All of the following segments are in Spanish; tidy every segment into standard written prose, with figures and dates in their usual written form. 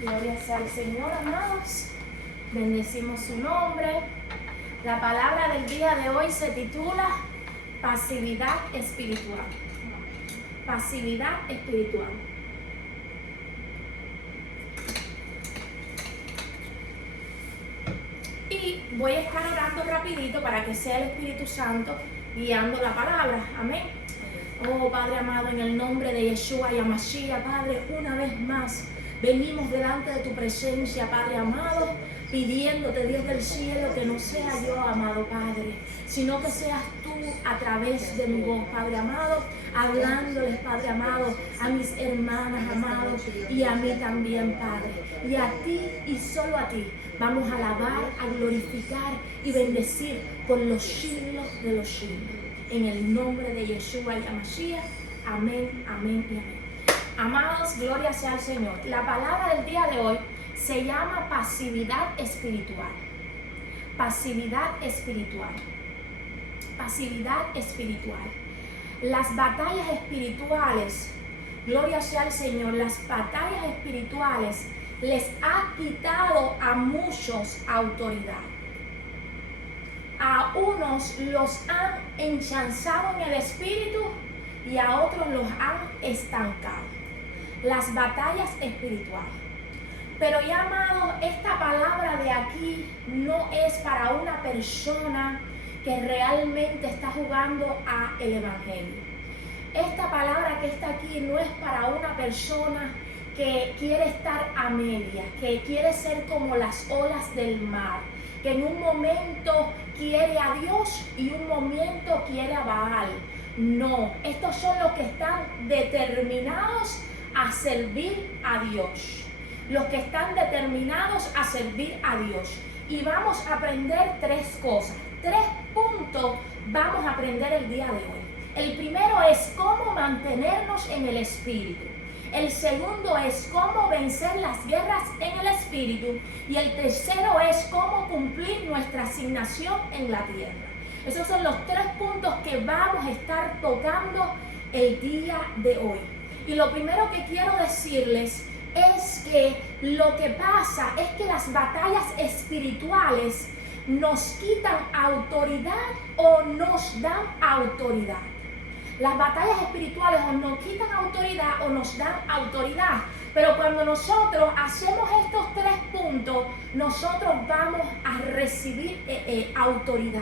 Gloria sea al Señor, amados. Bendecimos su nombre. La palabra del día de hoy se titula pasividad espiritual. Pasividad espiritual. Y voy a estar orando rapidito para que sea el Espíritu Santo guiando la palabra. Amén. Oh Padre amado, en el nombre de Yeshua y Hamashiach, Padre, una vez más venimos delante de tu presencia, Padre amado, pidiéndote, Dios del cielo, que no sea yo, amado Padre, sino que seas tú a través de mi voz, Padre amado, hablándoles, Padre amado, a mis hermanas, amados, y a mí también, Padre. Y a ti y solo a ti vamos a alabar, a glorificar y bendecir por los siglos de los siglos. En el nombre de Yeshua y Hamashiach. Amén, amén y amén. Amados, gloria sea al Señor. La palabra del día de hoy se llama pasividad espiritual. Pasividad espiritual. Pasividad espiritual. Las batallas espirituales, gloria sea al Señor, las batallas espirituales les ha quitado a muchos autoridad. A unos los han enchanzado en el espíritu y a otros los han estancado. Las batallas espirituales. Pero ya, amado, esta palabra de aquí no es para una persona que realmente está jugando a el evangelio. Esta palabra que está aquí no es para una persona que quiere estar a medias, que quiere ser como las olas del mar, que en un momento quiere a Dios y un momento quiere a Baal. No, estos son los que están determinados a servir a Dios. Los que están determinados a servir a Dios. Y vamos a aprender tres cosas. 3 puntos vamos a aprender el día de hoy. El primero es cómo mantenernos en el espíritu. El segundo es cómo vencer las guerras en el espíritu. Y el tercero es cómo cumplir nuestra asignación en la tierra. Esos son los 3 puntos que vamos a estar tocando el día de hoy. Y lo primero que quiero decirles es que lo que pasa es que las batallas espirituales nos quitan autoridad o nos dan autoridad. Las batallas espirituales o nos quitan autoridad o nos dan autoridad. Pero cuando nosotros hacemos estos 3 puntos, nosotros vamos a recibir autoridad.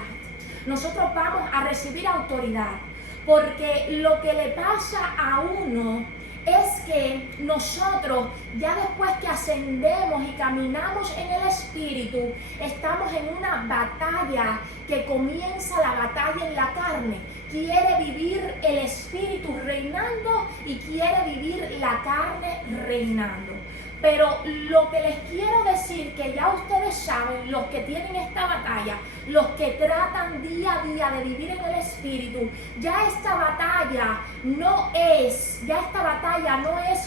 Nosotros vamos a recibir autoridad. Porque lo que le pasa a uno es que nosotros, ya después que ascendemos y caminamos en el Espíritu, estamos en una batalla que comienza la batalla en la carne. Quiere vivir el Espíritu reinando y quiere vivir la carne reinando. Pero lo que les quiero decir, que ya ustedes saben, los que tienen esta batalla, los que tratan día a día de vivir en el Espíritu, ya esta batalla no es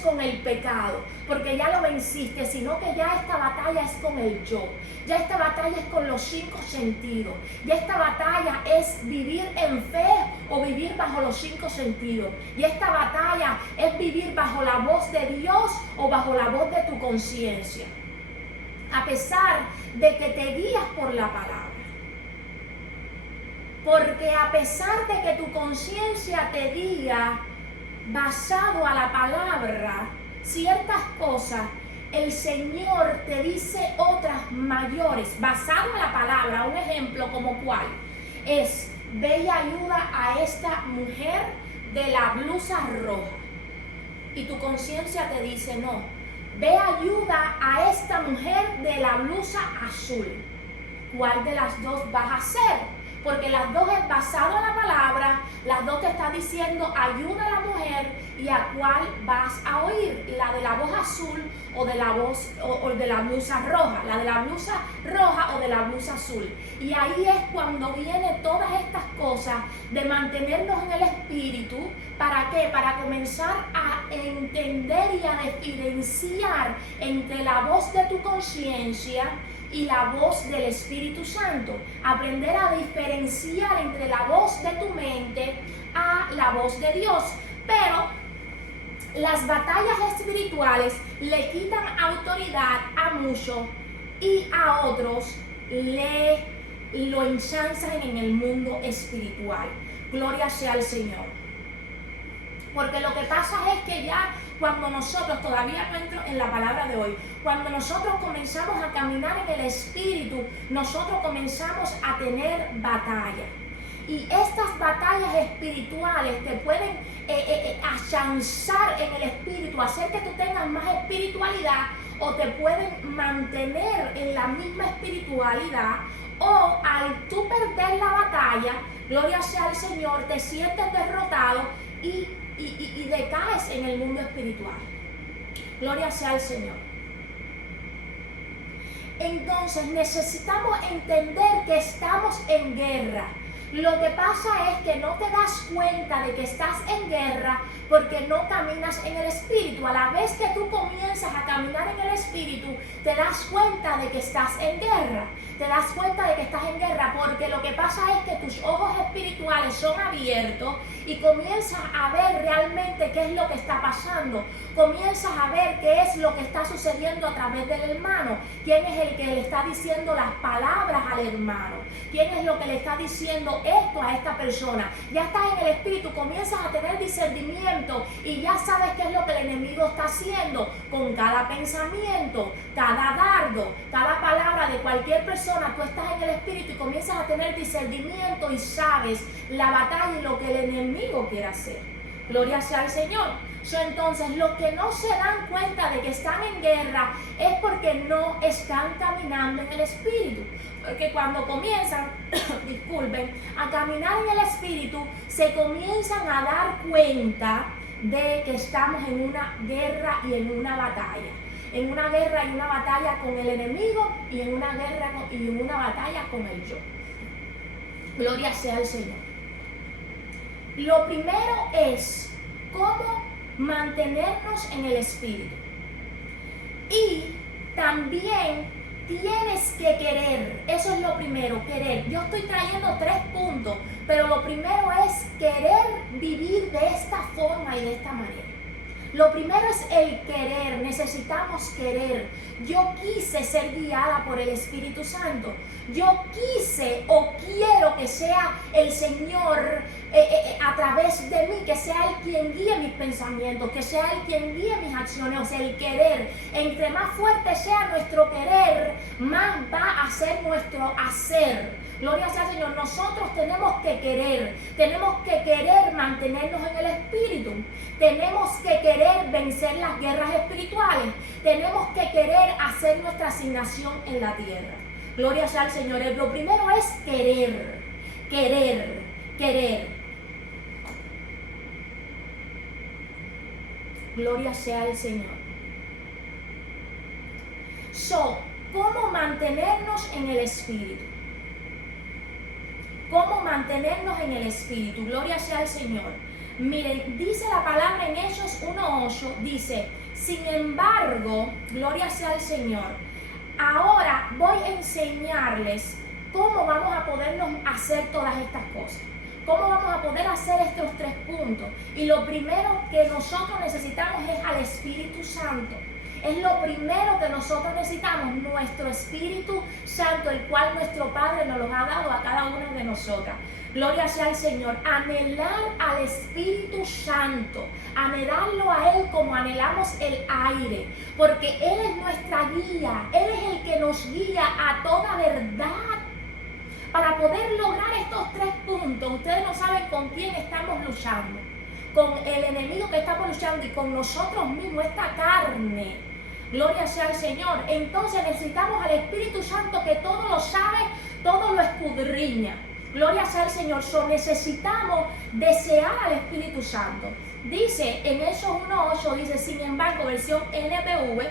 con el pecado, porque ya lo venciste, sino que ya esta batalla es con el yo. Ya esta batalla es con los 5 sentidos. Ya esta batalla es vivir en fe o vivir bajo los 5 sentidos. Y esta batalla es vivir bajo la voz de Dios o bajo la voz de tu conciencia. A pesar de que te guías por la palabra. Porque a pesar de que tu conciencia te diga, basado a la palabra, ciertas cosas, el Señor te dice otras mayores, basado en la palabra. Un ejemplo como cuál es: ve y ayuda a esta mujer de la blusa roja. Y tu conciencia te dice no, ve ayuda a esta mujer de la blusa azul. ¿Cuál de las dos vas a hacer? Porque las dos es basado en la palabra, las dos te está diciendo ayuda a la mujer, y a cuál vas a oír, la de la voz azul o de la voz o de la blusa roja, la de la blusa roja o de la blusa azul. Y ahí es cuando vienen todas estas cosas de mantenernos en el espíritu. ¿Para qué? Para comenzar a entender y a diferenciar entre la voz de tu conciencia y la voz del Espíritu Santo. Aprender a diferenciar entre la voz de tu mente a la voz de Dios. Pero las batallas espirituales le quitan autoridad a muchos y a otros lo ensanzan en el mundo espiritual. Gloria sea al Señor. Porque lo que pasa es que ya cuando nosotros, todavía no entro en la palabra de hoy, cuando nosotros comenzamos a caminar en el Espíritu, nosotros comenzamos a tener batalla. Y estas batallas espirituales te pueden afianzar en el Espíritu, hacer que tú tengas más espiritualidad, o te pueden mantener en la misma espiritualidad, o al tú perder la batalla, gloria sea al Señor, te sientes derrotado y decaes en el mundo espiritual. Gloria sea al Señor. Entonces necesitamos entender que estamos en guerra. Lo que pasa es que no te das cuenta de que estás en guerra porque no caminas en el Espíritu. A la vez que tú comienzas a caminar en el Espíritu, te das cuenta de que estás en guerra. Te das cuenta de que estás en guerra porque lo que pasa es que tus ojos espirituales son abiertos y comienzas a ver realmente qué es lo que está pasando. Comienzas a ver qué es lo que está sucediendo a través del hermano. ¿Quién es el que le está diciendo las palabras al hermano? ¿Quién es lo que le está diciendo esto a esta persona? Ya estás en el Espíritu, comienzas a tener discernimiento y ya sabes qué es lo que el enemigo está haciendo con cada pensamiento, cada dardo, cada palabra de cualquier persona. Tú estás en el Espíritu y comienzas a tener discernimiento y sabes la batalla y lo que el enemigo quiere hacer. Gloria sea al Señor. Entonces, los que no se dan cuenta de que están en guerra es porque no están caminando en el Espíritu. Porque cuando comienzan, disculpen, a caminar en el Espíritu, se comienzan a dar cuenta de que estamos en una guerra y en una batalla. En una guerra y una batalla con el enemigo y en una guerra y en una batalla con el yo. Gloria sea al Señor. Lo primero es cómo mantenernos en el Espíritu. Y también tienes que querer. Eso es lo primero, querer. Yo estoy trayendo 3 puntos, pero lo primero es querer vivir de esta forma y de esta manera. Lo primero es el querer, necesitamos querer. Yo quise ser guiada por el Espíritu Santo. Yo quise o quiero que sea el Señor a través de mí, que sea Él quien guíe mis pensamientos, que sea Él quien guíe mis acciones, o sea, el querer. Entre más fuerte sea nuestro querer, más va a ser nuestro hacer. Gloria sea al Señor. Nosotros tenemos que querer mantenernos en el Espíritu. Tenemos que querer vencer las guerras espirituales. Tenemos que querer hacer nuestra asignación en la tierra. Gloria sea al Señor. Lo primero es querer. Gloria sea al Señor. ¿Cómo mantenernos en el Espíritu? ¿Cómo mantenernos en el Espíritu? Gloria sea al Señor. Miren, dice la palabra en Hechos 1:8, dice, sin embargo, gloria sea al Señor, ahora voy a enseñarles cómo vamos a podernos hacer todas estas cosas. ¿Cómo vamos a poder hacer estos 3 puntos? Y lo primero que nosotros necesitamos es al Espíritu Santo. Es lo primero que nosotros necesitamos, nuestro Espíritu Santo, el cual nuestro Padre nos lo ha dado a cada una de nosotras. Gloria sea al Señor. Anhelar al Espíritu Santo, anhelarlo a Él como anhelamos el aire, porque Él es nuestra guía, Él es el que nos guía a toda verdad. Para poder lograr estos 3 puntos, ustedes no saben con quién estamos luchando, con el enemigo que estamos luchando y con nosotros mismos, esta carne. Gloria sea al Señor. Entonces necesitamos al Espíritu Santo que todo lo sabe, todo lo escudriña. Gloria sea al Señor. Necesitamos desear al Espíritu Santo. Dice en Hechos 1:8, dice, sin embargo, versión NBV,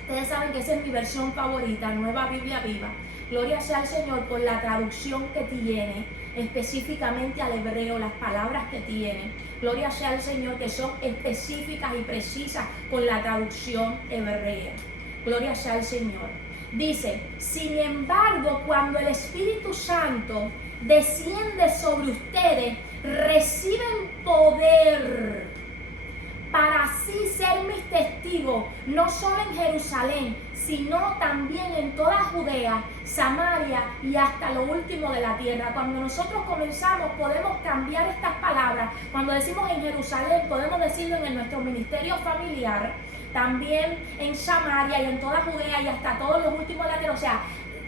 ustedes saben que esa es mi versión favorita, Nueva Biblia Viva. Gloria sea al Señor por la traducción que tiene, específicamente al hebreo, las palabras que tiene. Gloria sea al Señor, que son específicas y precisas con la traducción hebrea. Gloria sea al Señor. Dice, sin embargo, cuando el Espíritu Santo desciende sobre ustedes, reciben poder para así ser mis testigos, no solo en Jerusalén, sino también en toda Judea, Samaria y hasta lo último de la tierra. Cuando nosotros comenzamos, podemos cambiar estas palabras. Cuando decimos en Jerusalén, podemos decirlo en nuestro ministerio familiar, también en Samaria y en toda Judea y hasta todos los últimos de la tierra. O sea,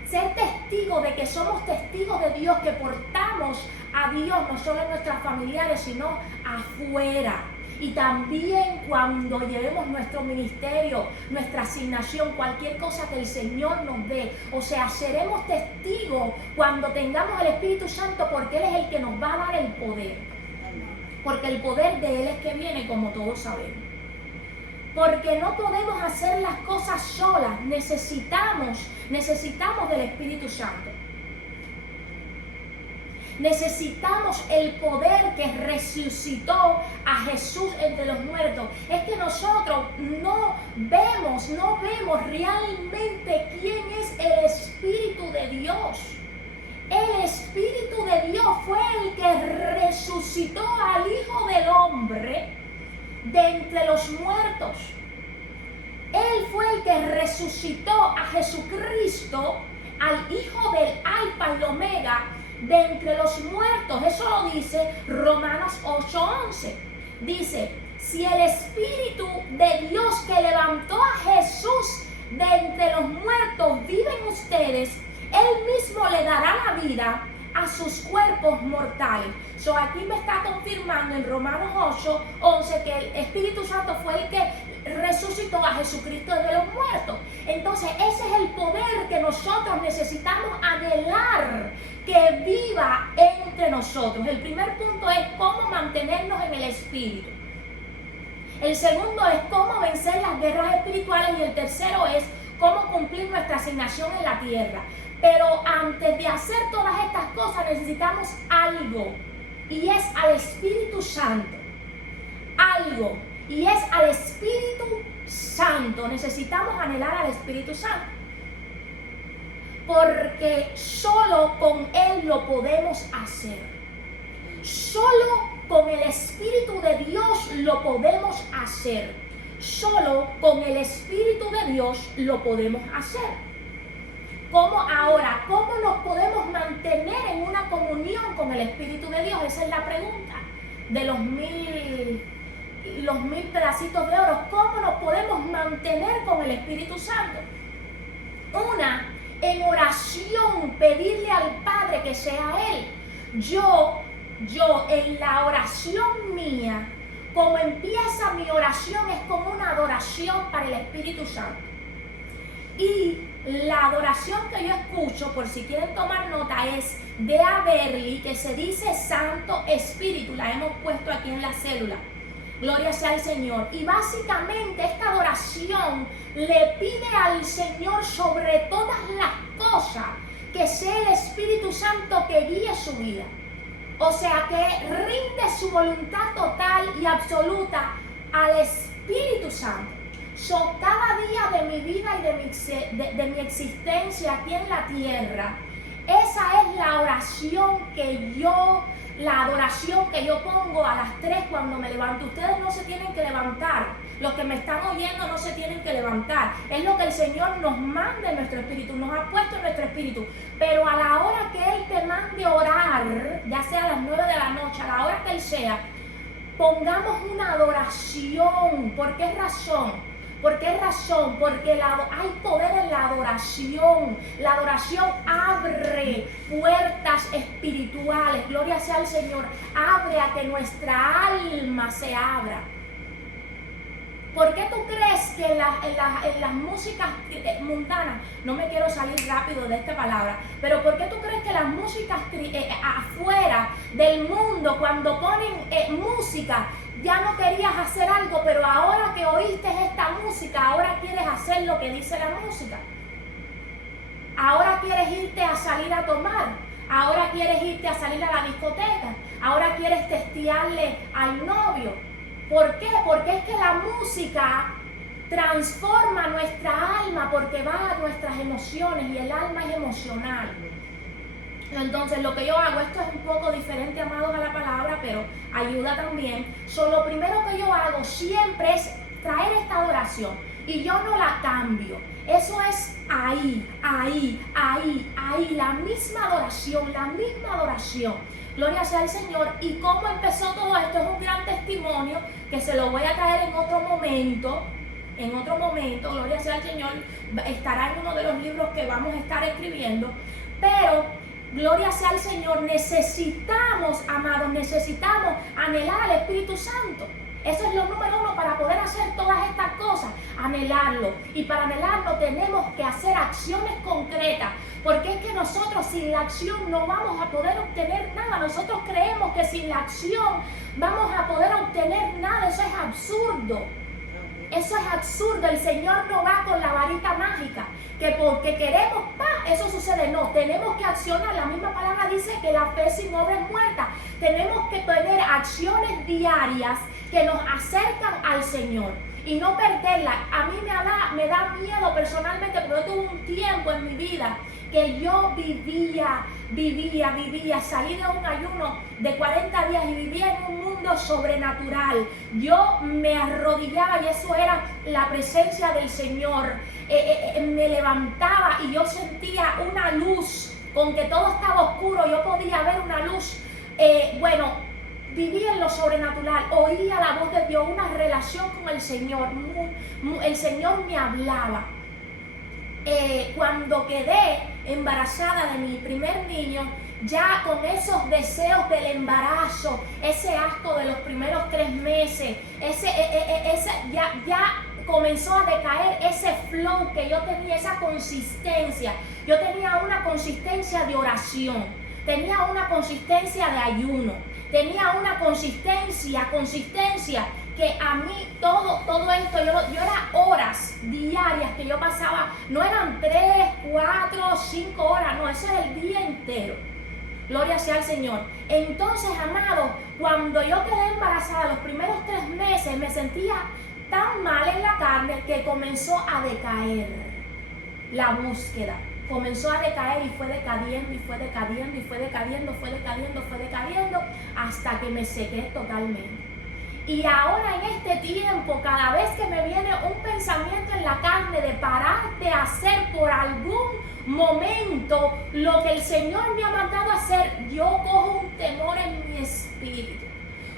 ser testigo de que somos testigos de Dios, que portamos a Dios no solo en nuestras familiares, sino afuera. Y también cuando llevemos nuestro ministerio, nuestra asignación, cualquier cosa que el Señor nos dé. O sea, seremos testigos cuando tengamos el Espíritu Santo, porque Él es el que nos va a dar el poder. Porque el poder de Él es que viene, como todos sabemos. Porque no podemos hacer las cosas solas, necesitamos del Espíritu Santo. Necesitamos el poder que resucitó a Jesús entre los muertos. Es que nosotros no vemos realmente quién es el Espíritu de Dios. El Espíritu de Dios fue el que resucitó al Hijo del Hombre de entre los muertos. Él fue el que resucitó a Jesucristo, al Hijo del Alfa y Omega, de entre los muertos. Eso lo dice Romanos 8:11. Dice, si el Espíritu de Dios que levantó a Jesús de entre los muertos vive en ustedes, Él mismo le dará la vida a sus cuerpos mortales. Aquí me está confirmando en Romanos 8:11 que el Espíritu Santo fue el que resucitó a Jesucristo de los muertos. Entonces ese es el poder que nosotros necesitamos anhelar que viva entre nosotros. El primer punto es cómo mantenernos en el Espíritu. El segundo es cómo vencer las guerras espirituales y el tercero es cómo cumplir nuestra asignación en la tierra. Pero antes de hacer todas estas cosas necesitamos algo, y es al Espíritu Santo. Algo, y es al Espíritu Santo. Necesitamos anhelar al Espíritu Santo, porque solo con Él lo podemos hacer. Solo con el Espíritu de Dios lo podemos hacer. Solo con el Espíritu de Dios lo podemos hacer. ¿Cómo ahora? ¿Cómo nos podemos mantener en una comunión con el Espíritu de Dios? Esa es la pregunta de los mil pedacitos de oro. ¿Cómo nos podemos mantener con el Espíritu Santo? Una, en oración, pedirle al Padre que sea Él. Yo en la oración mía, como empieza mi oración, es como una adoración para el Espíritu Santo. Y la adoración que yo escucho, por si quieren tomar nota, es de Averly, que se dice Santo Espíritu. La hemos puesto aquí en la célula. Gloria sea al Señor. Y básicamente esta adoración le pide al Señor sobre todas las cosas que sea el Espíritu Santo que guíe su vida. O sea, que rinde su voluntad total y absoluta al Espíritu Santo. Cada día de mi vida y de mi existencia aquí en la tierra, esa es la adoración que yo pongo a las 3 cuando me levanto. Ustedes no se tienen que levantar. Los que me están oyendo no se tienen que levantar. Es lo que el Señor nos manda en nuestro espíritu, nos ha puesto en nuestro espíritu. Pero a la hora que Él te mande orar, ya sea a las 9 de la noche, a la hora que Él sea, pongamos una adoración. ¿Por qué razón? ¿Por qué razón? Porque hay poder en la adoración. La adoración abre puertas espirituales. Gloria sea al Señor. Abre a que nuestra alma se abra. ¿Por qué tú crees que en las músicas mundanas, no me quiero salir rápido de esta palabra, pero por qué tú crees que las músicas afuera del mundo, cuando ponen música, ya no querías hacer algo, pero ahora que oíste esta música, ahora quieres hacer lo que dice la música? Ahora quieres irte a salir a tomar, ahora quieres irte a salir a la discoteca, ahora quieres testearle al novio. ¿Por qué? Porque es que la música transforma nuestra alma, porque va a nuestras emociones y el alma es emocional. Entonces lo que yo hago, esto es un poco diferente, amados, a la palabra, pero ayuda también. Lo primero que yo hago siempre es traer esta adoración y yo no la cambio. Eso es ahí, la misma adoración. Gloria sea al Señor. ¿Y cómo empezó todo esto? Es un gran testimonio que se lo voy a traer en otro momento, gloria sea al Señor, estará en uno de los libros que vamos a estar escribiendo, pero gloria sea al Señor, necesitamos, amados, anhelar al Espíritu Santo. Eso es lo número uno para poder hacer todas estas cosas, anhelarlo. Y para anhelarlo tenemos que hacer acciones concretas, porque es que nosotros sin la acción no vamos a poder obtener nada. Nosotros creemos que sin la acción vamos a poder obtener nada. Eso es absurdo. Eso es absurdo. El Señor no va con la varita mágica, que porque queremos, eso sucede. No, tenemos que accionar. La misma palabra dice que la fe sin obra es muerta. Tenemos que tener acciones diarias que nos acercan al Señor y no perderla. A mí me da miedo personalmente, porque yo tuve un tiempo en mi vida que yo vivía, salí de un ayuno de 40 días y vivía en un mundo sobrenatural. Yo me arrodillaba y eso era la presencia del Señor. Me levantaba y yo sentía una luz, con que todo estaba oscuro, yo podía ver una luz. Vivía en lo sobrenatural, oía la voz de Dios, una relación con el Señor. El Señor me hablaba. Cuando quedé embarazada de mi primer niño, ya con esos deseos del embarazo, ese asco de los primeros 3 meses, ya comenzó a decaer ese flow que yo tenía, esa consistencia. Yo tenía una consistencia de oración, tenía una consistencia de ayuno, tenía una consistencia que a mí todo esto, yo era horas diarias que yo pasaba, no eran 3, 4, 5 horas, no, eso era el día entero. Gloria sea al Señor. Entonces, amado, cuando yo quedé embarazada los primeros 3 meses, me sentía tan mal en la carne que comenzó a decaer la búsqueda. Comenzó a decaer y fue decadiendo hasta que me sequé totalmente. Y ahora en este tiempo, cada vez que me viene un pensamiento en la carne de parar de hacer por algún momento lo que el Señor me ha mandado a hacer, yo cojo un temor en mi espíritu.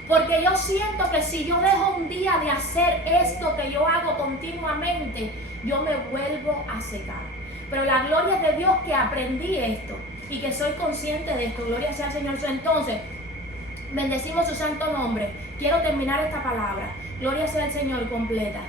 Porque yo siento que si yo dejo un día de hacer esto que yo hago continuamente, yo me vuelvo a secar. Pero la gloria es de Dios que aprendí esto y que soy consciente de esto. Gloria sea al Señor. Entonces, bendecimos su santo nombre. Quiero terminar esta palabra. Gloria sea al Señor completa.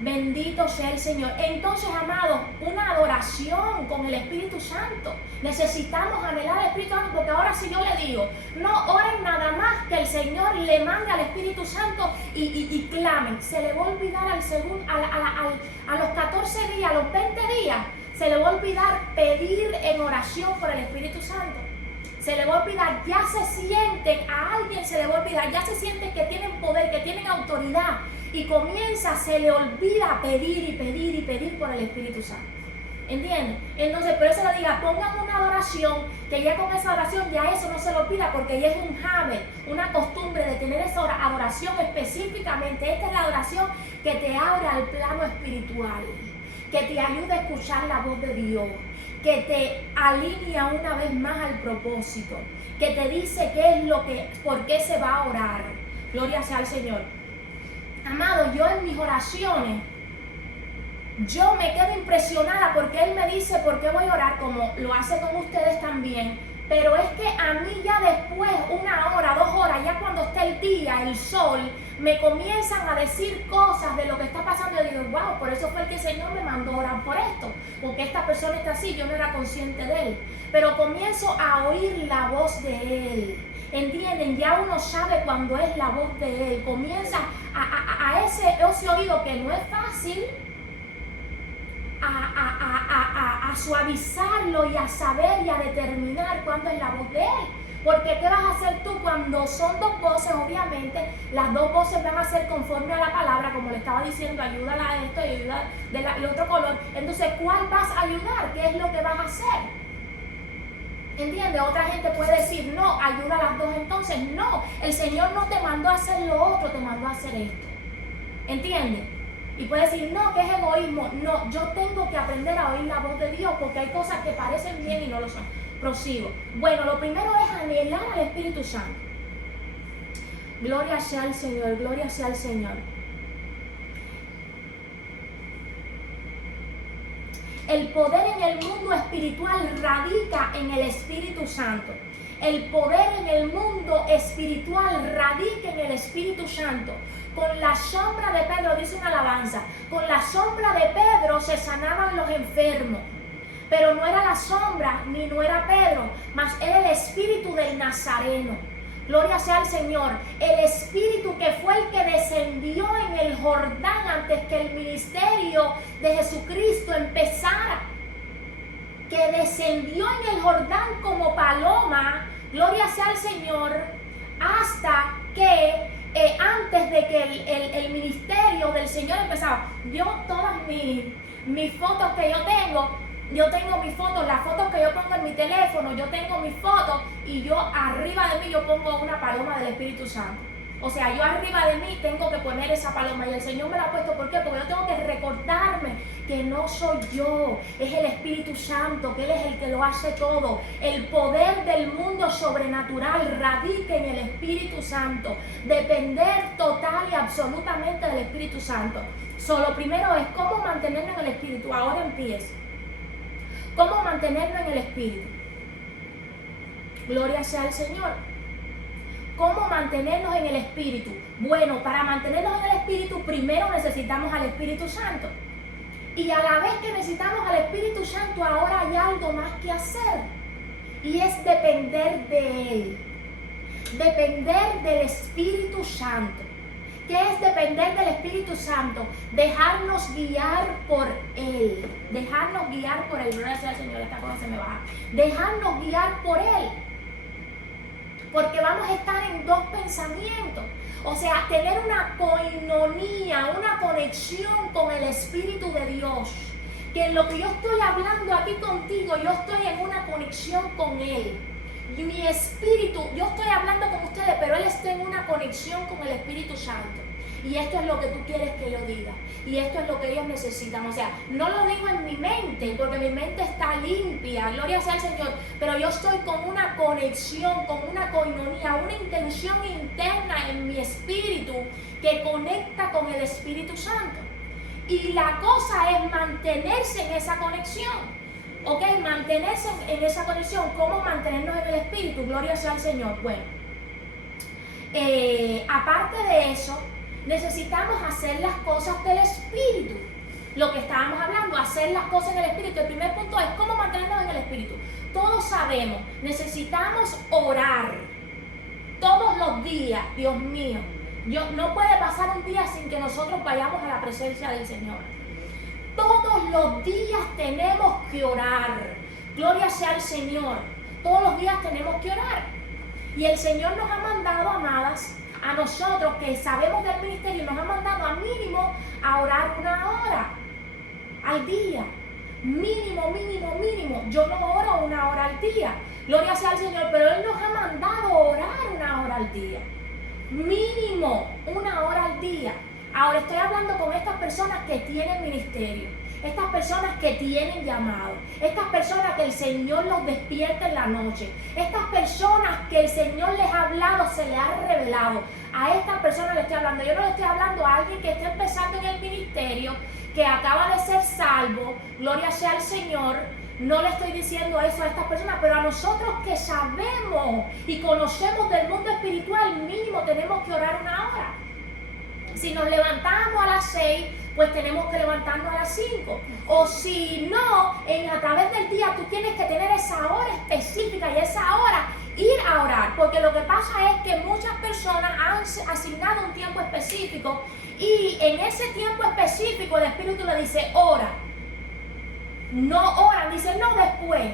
Bendito sea el Señor. Entonces, amados, una adoración con el Espíritu Santo. Necesitamos anhelar al Espíritu Santo, porque ahora si yo le digo, no oren nada más que el Señor le mande al Espíritu Santo y clamen, se le va a olvidar a los 14 días, a los 20 días, se le va a olvidar pedir en oración por el Espíritu Santo. Se le va a olvidar, ya se sienten, a alguien se le va a olvidar, ya se sienten que tienen poder, que tienen autoridad. Y se le olvida pedir por el Espíritu Santo. ¿Entienden? Entonces, por eso le diga, pongan una adoración, que ya con esa oración ya eso no se lo olvida, porque ya es un habit, una costumbre de tener esa adoración específicamente. Esta es la adoración que te abre al plano espiritual, que te ayuda a escuchar la voz de Dios, que te alinea una vez más al propósito, que te dice por qué se va a orar. Gloria sea al Señor. Amado, yo en mis oraciones, yo me quedo impresionada porque Él me dice por qué voy a orar, como lo hace con ustedes también. Pero es que a mí ya después, 1 hora, 2 horas, ya cuando está el día, el sol, me comienzan a decir cosas de lo que está pasando. Yo digo, wow, por eso fue el que el Señor me mandó a orar por esto, porque esta persona está así, yo no era consciente de Él. Pero comienzo a oír la voz de Él. ¿Entienden? Ya uno sabe cuando es la voz de Él. Comienza a ese oído que no es fácil, a suavizarlo y a saber y a determinar cuándo es la voz de Él. Porque ¿qué vas a hacer tú cuando son 2 voces? Obviamente las 2 voces van a ser conforme a la palabra, como le estaba diciendo, ayúdala a esto y ayuda del otro color. Entonces, ¿cuál vas a ayudar? ¿Qué es lo que vas a hacer? ¿Entiendes? Otra gente puede decir, no, ayuda a las dos. Entonces, no, el Señor no te mandó a hacer lo otro, te mandó a hacer esto. ¿Entiendes? Y puede decir, no, que es egoísmo. No, yo tengo que aprender a oír la voz de Dios porque hay cosas que parecen bien y no lo son. Prosigo. Bueno, lo primero es anhelar al Espíritu Santo. Gloria sea al Señor, gloria sea al Señor. El poder en el mundo espiritual radica en el Espíritu Santo. El poder en el mundo espiritual radica en el Espíritu Santo. Con la sombra de Pedro, dice una alabanza, con la sombra de Pedro se sanaban los enfermos. Pero no era la sombra, ni no era Pedro, mas era el Espíritu del Nazareno. Gloria sea al Señor. El Espíritu que fue el que descendió en el Jordán antes que el ministerio de Jesucristo empezara. Que descendió en el Jordán como paloma, gloria sea al Señor, hasta que antes de que el ministerio del Señor empezaba. Yo todas mis fotos que yo tengo mis fotos, las fotos que yo pongo en mi teléfono, yo tengo mis fotos y yo arriba de mí yo pongo una paloma del Espíritu Santo. O sea, yo arriba de mí tengo que poner esa paloma y el Señor me la ha puesto. ¿Por qué? Porque yo tengo que recordarme que no soy yo, es el Espíritu Santo, que Él es el que lo hace todo. El poder del mundo sobrenatural radica en el Espíritu Santo. Depender total y absolutamente del Espíritu Santo. Lo primero es cómo mantenernos en el Espíritu. Ahora empiezo. ¿Cómo mantenernos en el Espíritu? Gloria sea al Señor. ¿Cómo mantenernos en el Espíritu? Bueno, para mantenernos en el Espíritu, primero necesitamos al Espíritu Santo. Y a la vez que necesitamos al Espíritu Santo, ahora hay algo más que hacer. Y es depender de Él. Depender del Espíritu Santo. ¿Qué es depender del Espíritu Santo? Dejarnos guiar por Él. Dejarnos guiar por Él. Gloria sea al Señor, esta cosa se me baja. Dejarnos guiar por Él. Porque vamos a estar en dos pensamientos. O sea, tener una koinonía, una conexión con el Espíritu de Dios. Que en lo que yo estoy hablando aquí contigo, yo estoy en una conexión con Él. Y mi espíritu, yo estoy hablando con ustedes, pero Él está en una conexión con el Espíritu Santo. Y esto es lo que tú quieres que yo diga. Y esto es lo que ellos necesitan. O sea, no lo digo en mi mente, porque mi mente está limpia, gloria sea al Señor. Pero yo estoy con una conexión, con una koinonía, una intención interna en mi espíritu que conecta con el Espíritu Santo. Y la cosa es mantenerse en esa conexión. Ok, mantenerse en esa conexión. ¿Cómo mantenernos en el Espíritu? Gloria sea al Señor. Bueno, aparte de eso, necesitamos hacer las cosas del Espíritu. Lo que estábamos hablando, hacer las cosas en el Espíritu. El primer punto es cómo mantenernos en el Espíritu. Todos sabemos, necesitamos orar todos los días. Dios mío, no puede pasar un día sin que nosotros vayamos a la presencia del Señor. Todos los días tenemos que orar. Gloria sea al Señor. Todos los días tenemos que orar. Y el Señor nos ha mandado, amadas, a nosotros que sabemos del ministerio, nos ha mandado a mínimo a orar 1 hora al día. Mínimo, mínimo, mínimo. Yo no oro 1 hora al día. Gloria sea al Señor, pero Él nos ha mandado a orar 1 hora al día. Mínimo 1 hora al día. Ahora estoy hablando con estas personas que tienen ministerio, estas personas que tienen llamado, estas personas que el Señor los despierta en la noche, estas personas que el Señor les ha hablado, se les ha revelado. A estas personas les estoy hablando. Yo no le estoy hablando a alguien que esté empezando en el ministerio, que acaba de ser salvo, gloria sea al Señor. No le estoy diciendo eso a estas personas, pero a nosotros que sabemos y conocemos del mundo espiritual, mínimo tenemos que orar 1 hora. Si nos levantamos a las 6, pues tenemos que levantarnos a las 5. O si no, a través del día tú tienes que tener esa hora específica y esa hora ir a orar. Porque lo que pasa es que muchas personas han asignado un tiempo específico y en ese tiempo específico el Espíritu le dice, ora. No oran, dice no después,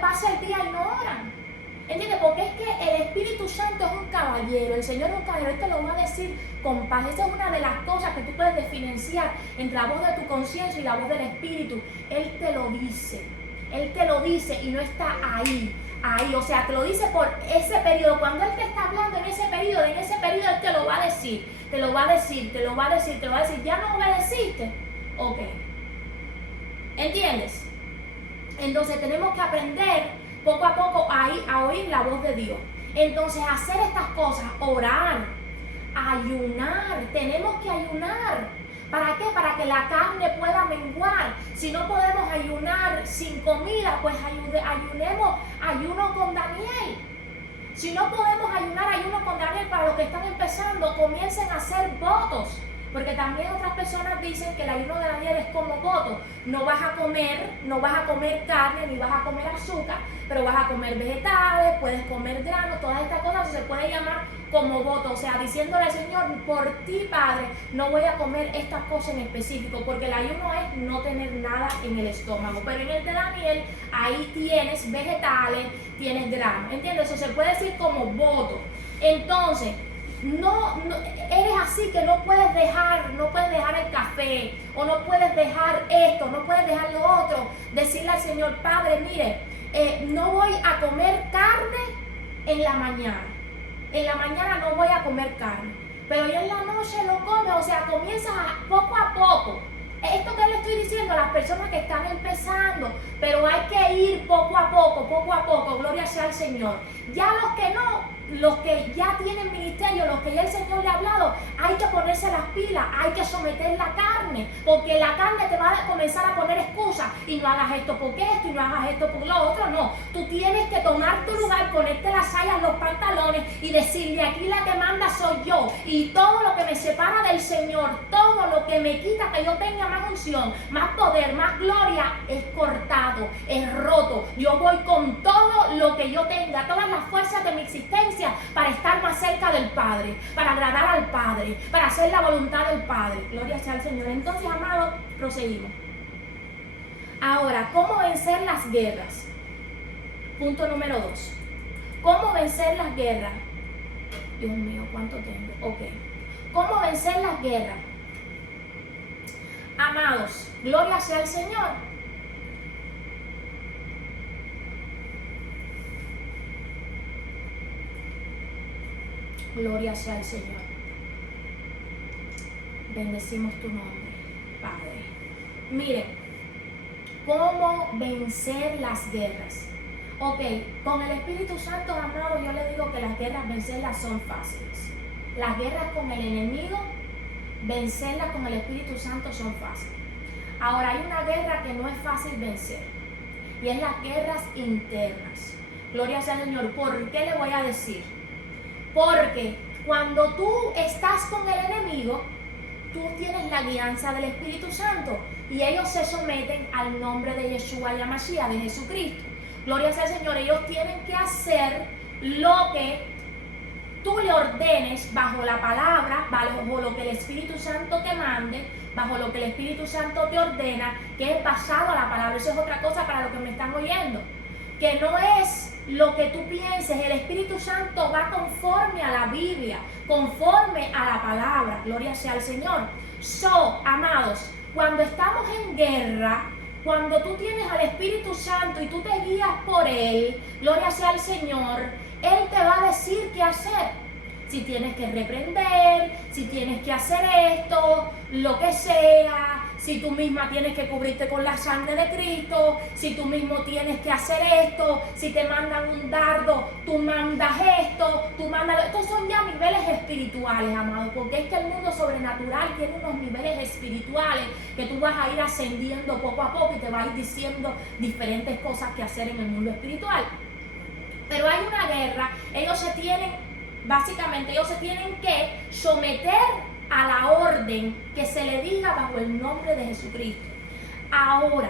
pasa el día y no oran. ¿Entiendes? Porque es que el Espíritu Santo es un caballero, el Señor es un caballero, esto lo va a decir con paz. Esa es una de las cosas que tú puedes diferenciar entre la voz de tu conciencia y la voz del Espíritu. Él te lo dice. Él te lo dice y no está ahí, o sea, te lo dice por ese periodo. Cuando Él te está hablando en ese periodo Él te lo va a decir, ya no obedeciste, ok, ¿entiendes? Entonces tenemos que aprender poco a poco a oír la voz de Dios. Entonces hacer estas cosas, orar, ayunar, tenemos que ayunar. ¿Para qué? Para que la carne pueda menguar. Si no podemos ayunar sin comida, pues ayunemos ayuno con Daniel. Si no podemos ayunar ayuno con Daniel, para los que están empezando, comiencen a hacer votos. Porque también otras personas dicen que el ayuno de Daniel es como voto. No vas a comer carne, ni vas a comer azúcar, pero vas a comer vegetales, puedes comer granos, todas estas cosas se puede llamar como voto. O sea, diciéndole al Señor, por ti, Padre, no voy a comer estas cosas en específico, porque el ayuno es no tener nada en el estómago. Pero en el de Daniel, ahí tienes vegetales, tienes granos. ¿Entiendes? Eso se puede decir como voto. Entonces, no eres así que no puedes dejar el café, o no puedes dejar esto, no puedes dejar lo otro. Decirle al Señor, Padre, mire, no voy a comer carne en la mañana. En la mañana no voy a comer carne, pero ya en la noche lo comes. O sea, comienzas poco a poco. Esto que le estoy diciendo a las personas que están empezando, pero hay que ir poco a poco, gloria sea al Señor. Ya los que ya tienen ministerio, los que ya el Señor le ha hablado, hay que ponerse las pilas, hay que someter la carne, porque la carne te va a comenzar a poner excusas, y no hagas esto porque esto, y no hagas esto por lo otro. No, tú tienes que tomar tu lugar, ponerte las sayas, los pantalones, y decirle, aquí la que manda soy yo, y todo lo que me separa del Señor, todo lo que me quita que yo tenga más unción, más poder, más gloria, es cortado, es roto. Yo voy con todo lo que yo tenga, todas las fuerzas de mi existencia, para estar más cerca del Padre, para agradar al Padre, para hacer la voluntad del Padre. Gloria sea al Señor. Entonces, amados, proseguimos. Ahora, ¿cómo vencer las guerras? Punto número 2. ¿Cómo vencer las guerras? Dios mío, ¿cuánto tengo? Ok. ¿Cómo vencer las guerras? Amados, gloria sea al Señor. Gloria sea al Señor. Bendecimos tu nombre, Padre. Miren, ¿cómo vencer las guerras? Ok, con el Espíritu Santo, amado, yo le digo que las guerras vencerlas son fáciles. Las guerras con el enemigo, vencerlas con el Espíritu Santo son fáciles. Ahora, hay una guerra que no es fácil vencer, y es las guerras internas. Gloria sea al Señor. ¿Por qué le voy a decir? Porque cuando tú estás con el enemigo, tú tienes la guianza del Espíritu Santo, y ellos se someten al nombre de Yeshua Yamashiach, de Jesucristo. Gloria sea al Señor. Ellos tienen que hacer lo que tú le ordenes bajo la palabra, bajo lo que el Espíritu Santo te mande, bajo lo que el Espíritu Santo te ordena, que es basado a la palabra. Eso es otra cosa para los que me están oyendo, que no es lo que tú pienses. El Espíritu Santo va conforme a la Biblia, conforme a la palabra. Gloria sea al Señor. Amados, cuando estamos en guerra, cuando tú tienes al Espíritu Santo y tú te guías por Él, gloria sea al Señor, Él te va a decir qué hacer. Si tienes que reprender, si tienes que hacer esto, lo que sea, si tú misma tienes que cubrirte con la sangre de Cristo, si tú mismo tienes que hacer esto, si te mandan un dardo, tú mandas esto, tú mandas... Estos son ya niveles espirituales, amados, porque es que el mundo sobrenatural tiene unos niveles espirituales que tú vas a ir ascendiendo poco a poco, y te va a ir diciendo diferentes cosas que hacer en el mundo espiritual. Pero hay una guerra, ellos se tienen que someter a la orden que se le diga bajo el nombre de Jesucristo. Ahora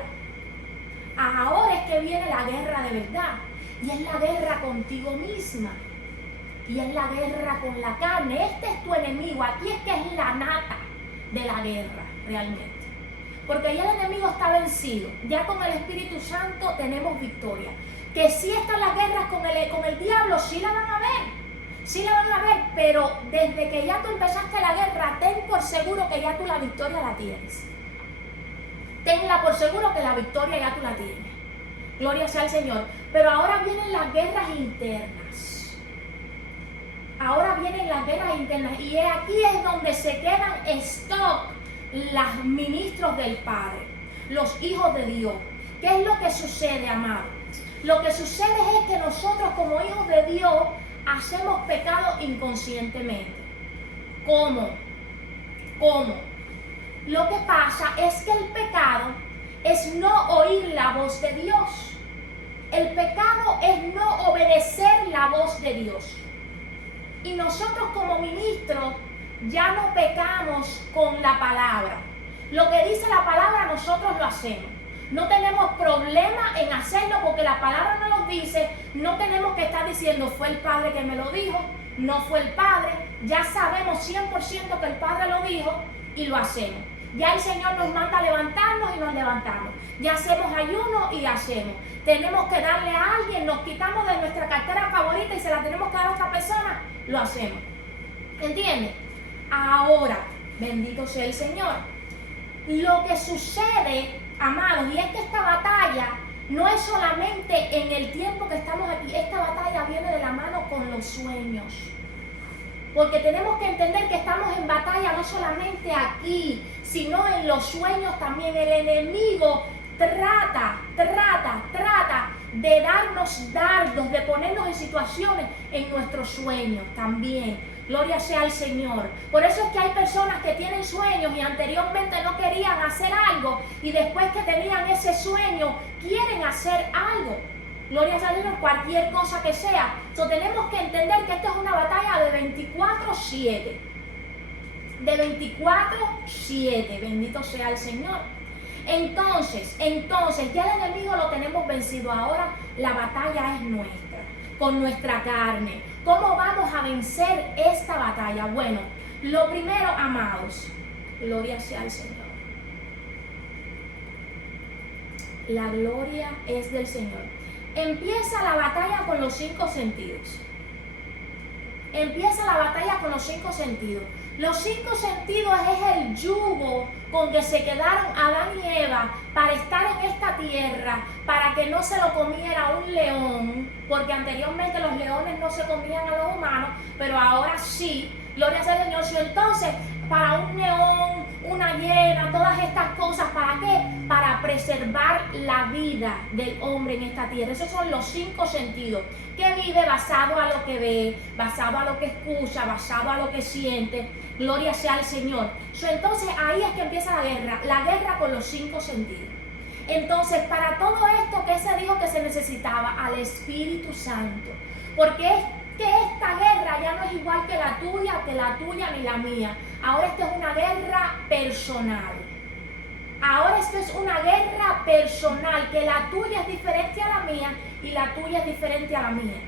es que viene la guerra de verdad, y es la guerra contigo misma, y es la guerra con la carne. Este es tu enemigo. Aquí es que es la nata de la guerra realmente, porque ya el enemigo está vencido. Ya con el Espíritu Santo tenemos victoria. Que sí están las guerras con el diablo, sí la van a ver, pero desde que ya tú empezaste la guerra, ten por seguro que ya tú la victoria la tienes. Tenla por seguro que la victoria ya tú la tienes. Gloria sea al Señor. Pero ahora vienen las guerras internas. Ahora vienen las guerras internas. Y aquí es donde se quedan stock los ministros del Padre, los hijos de Dios. ¿Qué es lo que sucede, amado? Lo que sucede es que nosotros como hijos de Dios hacemos pecado inconscientemente. ¿Cómo? Lo que pasa es que el pecado es no oír la voz de Dios. El pecado es no obedecer la voz de Dios. Y nosotros como ministros ya no pecamos con la palabra. Lo que dice la palabra nosotros lo hacemos. No tenemos problema en hacerlo porque la palabra nos lo dice. No tenemos que estar diciendo fue el Padre que me lo dijo, no fue el Padre. Ya sabemos 100% que el Padre lo dijo y lo hacemos. Ya el Señor nos manda a levantarnos y nos levantamos. Ya hacemos ayuno y hacemos. Tenemos que darle a alguien, nos quitamos de nuestra cartera favorita y se la tenemos que dar a otra persona, lo hacemos. ¿Entiendes? Ahora, bendito sea el Señor. Lo que sucede, amados, y es que esta batalla no es solamente en el tiempo que estamos aquí. Esta batalla viene de la mano con los sueños. Porque tenemos que entender que estamos en batalla no solamente aquí, sino en los sueños también. El enemigo trata de darnos dardos, de ponernos en situaciones en nuestros sueños también. Gloria sea al Señor. Por eso es que hay personas que tienen sueños y anteriormente no querían hacer algo y después que tenían ese sueño quieren hacer algo. Gloria sea al Señor, cualquier cosa que sea. Entonces tenemos que entender que esto es una batalla de 24/7. De 24/7. Bendito sea el Señor. Entonces, ya el enemigo lo tenemos vencido. Ahora la batalla es nuestra, con nuestra carne. ¿Cómo vamos a vencer esta batalla? Bueno, lo primero, amados, gloria sea al Señor. La gloria es del Señor. Empieza la batalla con los 5 sentidos. Empieza la batalla con los 5 sentidos. Los 5 sentidos es el yugo con que se quedaron Adán y Eva para estar en esta tierra, para que no se lo comiera un león, porque anteriormente los leones no se comían a los humanos, pero ahora sí, gloria sea al Señor. Entonces, para un león, una hiena, todas estas cosas, ¿para qué? Para preservar la vida del hombre en esta tierra. Esos son los 5 sentidos, que vive basado a lo que ve, basado a lo que escucha, basado a lo que siente. Gloria sea al Señor. Entonces ahí es que empieza la guerra con los 5 sentidos. Entonces, para todo esto, ¿qué se dijo que se necesitaba? Al Espíritu Santo. Porque es que esta guerra ya no es igual que la tuya ni la mía. Ahora esto es una guerra personal. Ahora esto es una guerra personal, que la tuya es diferente a la mía y la tuya es diferente a la mía.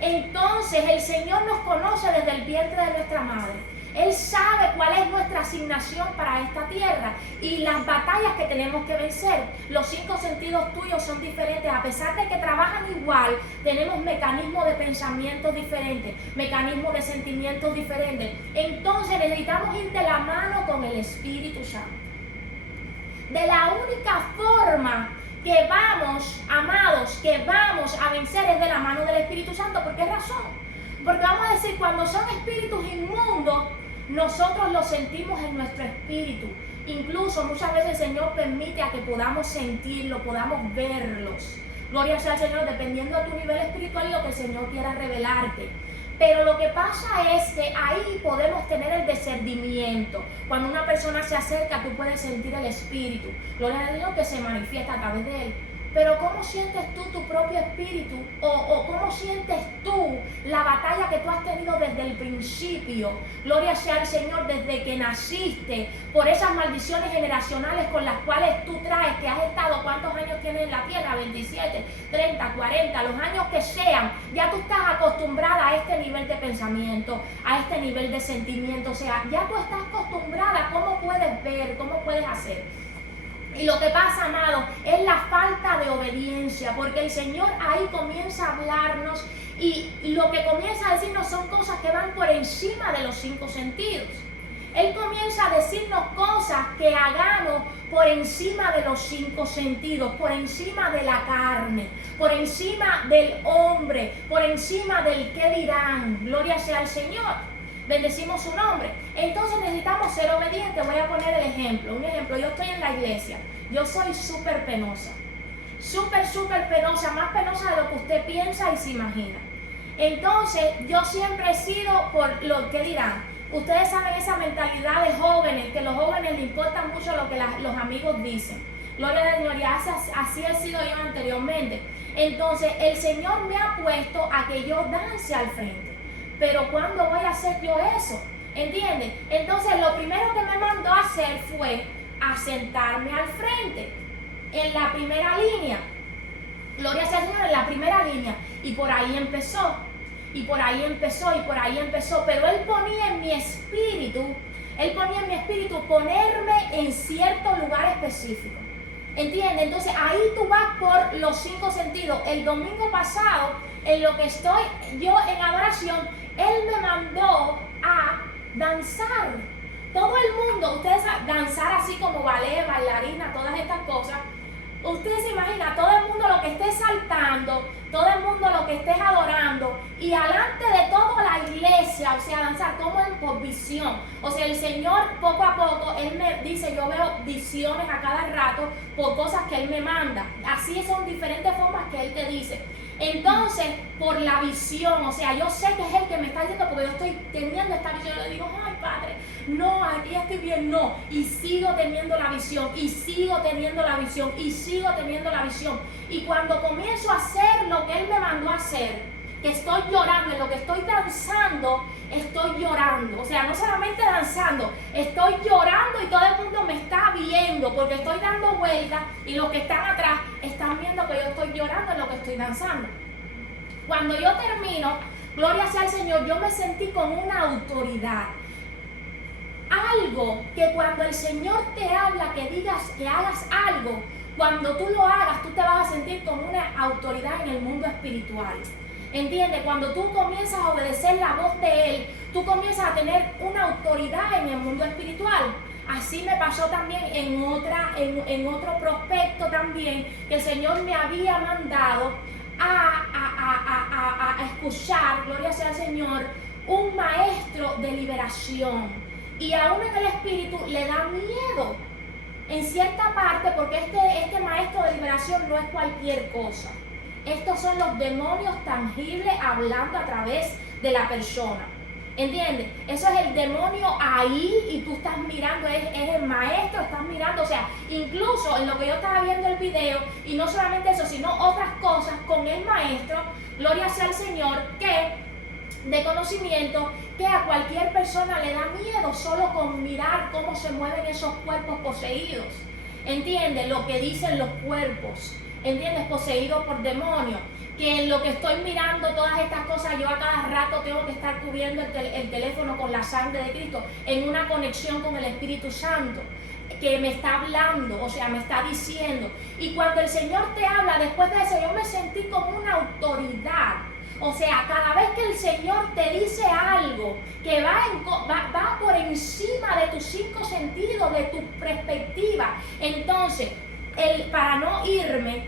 Entonces el Señor nos conoce desde el vientre de nuestra madre. Él sabe cuál es nuestra asignación para esta tierra y las batallas que tenemos que vencer. Los 5 sentidos tuyos son diferentes. A pesar de que trabajan igual, tenemos mecanismos de pensamiento diferentes, mecanismos de sentimientos diferentes. Entonces necesitamos ir de la mano con el Espíritu Santo. De la única forma que vamos, amados, que vamos a vencer es de la mano del Espíritu Santo. ¿Por qué razón? Porque vamos a decir, cuando son espíritus inmundos, nosotros los sentimos en nuestro espíritu. Incluso muchas veces el Señor permite a que podamos sentirlo, podamos verlos. Gloria sea al Señor, dependiendo de tu nivel espiritual y lo que el Señor quiera revelarte. Pero lo que pasa es que ahí podemos tener el discernimiento. Cuando una persona se acerca, tú puedes sentir el espíritu. Gloria a Dios, que se manifiesta a través de él. Pero ¿cómo sientes tú tu propio espíritu? O ¿cómo sientes tú la batalla que tú has tenido desde el principio? Gloria sea al Señor, desde que naciste, por esas maldiciones generacionales con las cuales tú traes, que has estado, ¿cuántos años tienes en la tierra? 27, 30, 40, los años que sean. Ya tú estás acostumbrada a este nivel de pensamiento, a este nivel de sentimiento. O sea, ya tú estás acostumbrada. ¿Cómo puedes ver? ¿Cómo puedes hacer? Y lo que pasa, amado, es la falta de obediencia, porque el Señor ahí comienza a hablarnos y lo que comienza a decirnos son cosas que van por encima de los 5 sentidos. Él comienza a decirnos cosas que hagamos por encima de los 5 sentidos, por encima de la carne, por encima del hombre, por encima del qué dirán. Gloria sea al Señor. Bendecimos su nombre. Entonces necesitamos ser obedientes. Voy a poner el ejemplo. Un ejemplo, yo estoy en la iglesia. Yo soy súper penosa. Súper penosa. Más penosa de lo que usted piensa y se imagina. Entonces, yo siempre he sido por lo que dirán. Ustedes saben esa mentalidad de jóvenes, que los jóvenes les importa mucho lo que los amigos dicen. Gloria al Señor, así he sido yo anteriormente. Entonces, el Señor me ha puesto a que yo dance al frente. Pero ¿cuándo voy a hacer yo eso? ¿Entienden? Entonces, lo primero que me mandó a hacer fue a sentarme al frente, en la primera línea. Gloria sea al Señor, en la primera línea. Y por ahí empezó. Y por ahí empezó, pero Él ponía en mi espíritu ponerme en cierto lugar específico. ¿Entiendes? Entonces ahí tú vas por los 5 sentidos. El domingo pasado, en lo que estoy yo en adoración, Él me mandó a danzar. Todo el mundo, ustedes danzar así como ballet, bailarina, todas estas cosas. Ustedes se imaginan, todo el mundo lo que esté saltando, todo el mundo lo que estés adorando, y alante de toda la iglesia, o sea, danzar como por visión. O sea, el Señor poco a poco, Él me dice, yo veo visiones a cada rato por cosas que Él me manda. Así son diferentes formas que Él te dice. Entonces, por la visión, o sea, yo sé que es Él que me está diciendo, porque yo estoy teniendo esta visión, yo le digo, ay Padre, no, aquí estoy bien, no, y sigo teniendo la visión, y sigo teniendo la visión, y sigo teniendo la visión, y cuando comienzo a hacer lo que Él me mandó a hacer, que estoy llorando, en lo que estoy danzando, estoy llorando, o sea, no solamente danzando, estoy llorando y todo el mundo me está viendo, porque estoy dando vueltas, y los que están atrás están viendo que yo estoy llorando en lo que estoy danzando. Cuando yo termino, gloria sea al Señor, yo me sentí con una autoridad. Algo que cuando el Señor te habla, que digas, que hagas algo, cuando tú lo hagas, tú te vas a sentir con una autoridad en el mundo espiritual. ¿Entiendes? Cuando tú comienzas a obedecer la voz de Él, tú comienzas a tener una autoridad en el mundo espiritual. Así me pasó también en otro prospecto también, que el Señor me había mandado a escuchar, gloria sea al Señor, un maestro de liberación. Y aún en el espíritu le da miedo en cierta parte, porque este maestro de liberación no es cualquier cosa. Estos son los demonios tangibles hablando a través de la persona. ¿Entiendes? Eso es el demonio ahí y tú estás mirando, es el maestro, estás mirando, o sea, incluso en lo que yo estaba viendo el video, y no solamente eso, sino otras cosas con el maestro, gloria sea al Señor, que de conocimiento, que a cualquier persona le da miedo solo con mirar cómo se mueven esos cuerpos poseídos. ¿Entiendes? Lo que dicen los cuerpos, ¿entiendes? Poseídos por demonios. Que en lo que estoy mirando todas estas cosas, yo a cada rato tengo que estar cubriendo el teléfono con la sangre de Cristo, en una conexión con el Espíritu Santo, que me está hablando, o sea, me está diciendo. Y cuando el Señor te habla, después de eso, yo me sentí como una autoridad. O sea, cada vez que el Señor te dice algo que va por encima de tus 5 sentidos, de tu perspectiva, entonces, para no irme,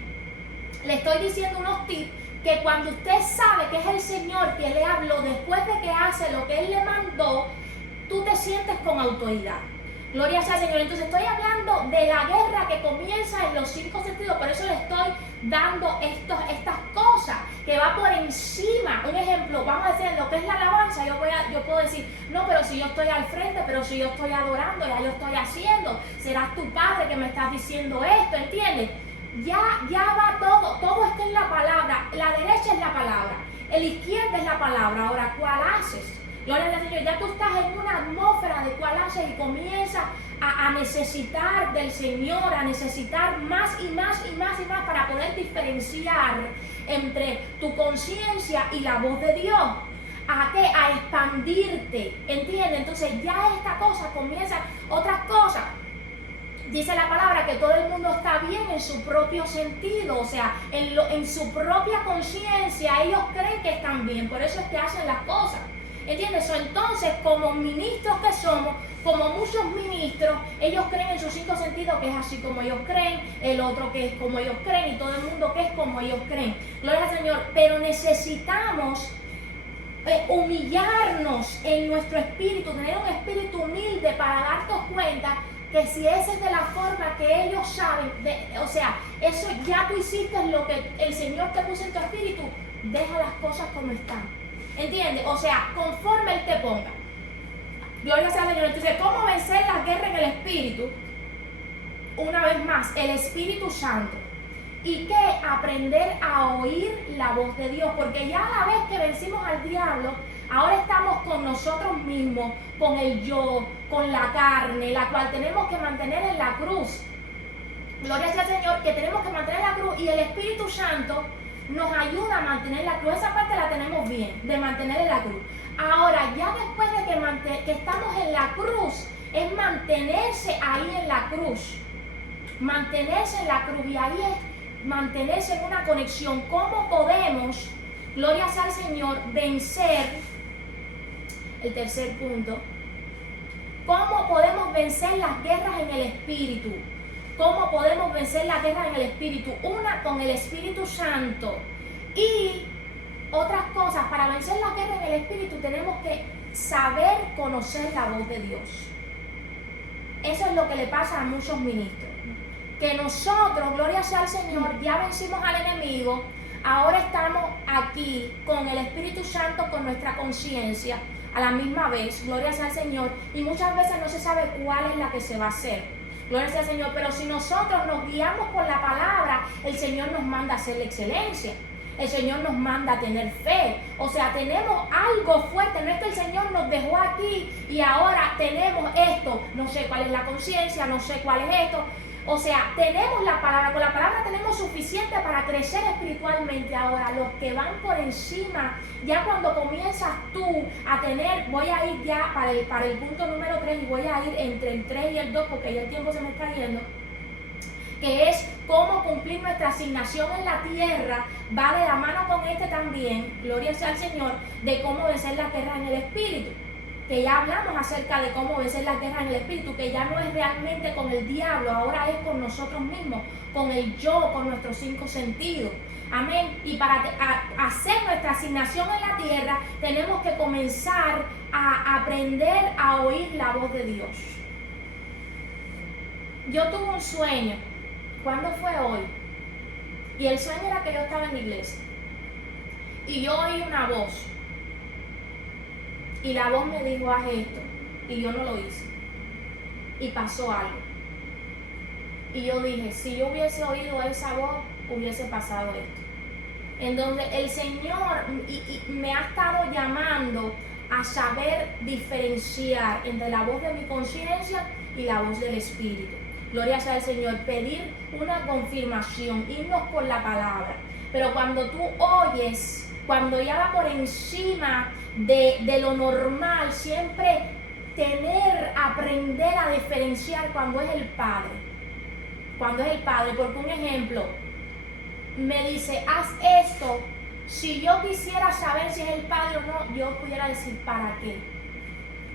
le estoy diciendo unos tips que cuando usted sabe que es el Señor que le habló después de que hace lo que Él le mandó, tú te sientes con autoridad. Gloria sea al Señor. Entonces estoy hablando de la guerra que comienza en los 5 sentidos, por eso le estoy dando estas cosas que va por encima. Un ejemplo, vamos a decir, en lo que es la alabanza, yo puedo decir, no, pero si yo estoy al frente, pero si yo estoy adorando, ya yo estoy haciendo, serás tu Padre que me estás diciendo esto, ¿entiendes? Ya va todo está en la palabra. La derecha es la palabra, la izquierda es la palabra. Ahora, ¿cuál haces? Gloria al Señor, ya tú estás en una atmósfera de cuál haces y comienzas a necesitar del Señor, a necesitar más y más para poder diferenciar entre tu conciencia y la voz de Dios. ¿A qué? A expandirte, ¿entiendes? Entonces ya esta cosa comienza, otras cosas. Dice la palabra que todo el mundo está bien en su propio sentido, o sea, en su propia conciencia, ellos creen que están bien, por eso es que hacen las cosas. ¿Entiendes? Entonces, como ministros que somos, como muchos ministros, ellos creen en sus 5 sentidos que es así como ellos creen, el otro que es como ellos creen y todo el mundo que es como ellos creen. Gloria al Señor, pero necesitamos humillarnos en nuestro espíritu, tener un espíritu humilde para darnos cuenta que si esa es de la forma que ellos saben, o sea, eso ya tú hiciste lo que el Señor te puso en tu espíritu, deja las cosas como están. ¿Entiendes? O sea, conforme Él te ponga. Gloria sea al Señor. Entonces, ¿cómo vencer la guerra en el espíritu? Una vez más, el Espíritu Santo. Y que aprender a oír la voz de Dios, porque ya a la vez que vencimos al diablo, ahora estamos con nosotros mismos, con el yo, con la carne, la cual tenemos que mantener en la cruz. Gloria sea al Señor, que tenemos que mantener la cruz, y el Espíritu Santo nos ayuda a mantener la cruz. Esa parte la tenemos bien, de mantener en la cruz. Ahora, ya después de que estamos en la cruz, es mantenerse ahí en la cruz. Mantenerse en la cruz, y ahí es mantenerse en una conexión. ¿Cómo podemos, gloria sea al Señor, vencer? El tercer punto. ¿Cómo podemos vencer las guerras en el espíritu? ¿Cómo podemos vencer las guerras en el espíritu? Una, con el Espíritu Santo. Y otras cosas, para vencer las guerras en el espíritu tenemos que saber conocer la voz de Dios. Eso es lo que le pasa a muchos ministros. Que nosotros, gloria sea al Señor, ya vencimos al enemigo, ahora estamos aquí con el Espíritu Santo, con nuestra conciencia, a la misma vez, gloria sea al Señor, y muchas veces no se sabe cuál es la que se va a hacer. Gloria sea al Señor, pero si nosotros nos guiamos por la palabra, el Señor nos manda a hacer la excelencia. El Señor nos manda a tener fe. O sea, tenemos algo fuerte. No es que el Señor nos dejó aquí y ahora tenemos esto. No sé cuál es la conciencia, no sé cuál es esto. O sea, tenemos la palabra. Con la palabra tenemos suficiente para crecer espiritualmente. Ahora, los que van por encima, ya cuando comienzas tú a tener, voy a ir ya para el punto número 3 y voy a ir entre el 3 y el 2 porque ya el tiempo se me está yendo, que es cómo cumplir nuestra asignación en la tierra. Va de la mano con este también, gloria sea al Señor, de cómo vencer la guerra en el espíritu. Que ya hablamos acerca de cómo vencer la guerra en el espíritu, que ya no es realmente con el diablo, ahora es con nosotros mismos, con el yo, con nuestros 5 sentidos. Amén. Y para hacer nuestra asignación en la tierra, tenemos que comenzar a aprender a oír la voz de Dios. Yo tuve un sueño. ¿Cuándo fue hoy? Y el sueño era que yo estaba en la iglesia. Y yo oí una voz. Y la voz me dijo, haz esto. Y yo no lo hice. Y pasó algo. Y yo dije, si yo hubiese oído esa voz, hubiese pasado esto. En donde el Señor me ha estado llamando a saber diferenciar entre la voz de mi conciencia y la voz del Espíritu. Gloria sea al Señor. Pedir una confirmación, irnos por la palabra. Pero cuando tú oyes, cuando ya va por encima de lo normal, siempre aprender a diferenciar cuando es el Padre. Cuando es el Padre, porque un ejemplo, me dice, haz esto. Si yo quisiera saber si es el Padre o no, yo pudiera decir, ¿para qué?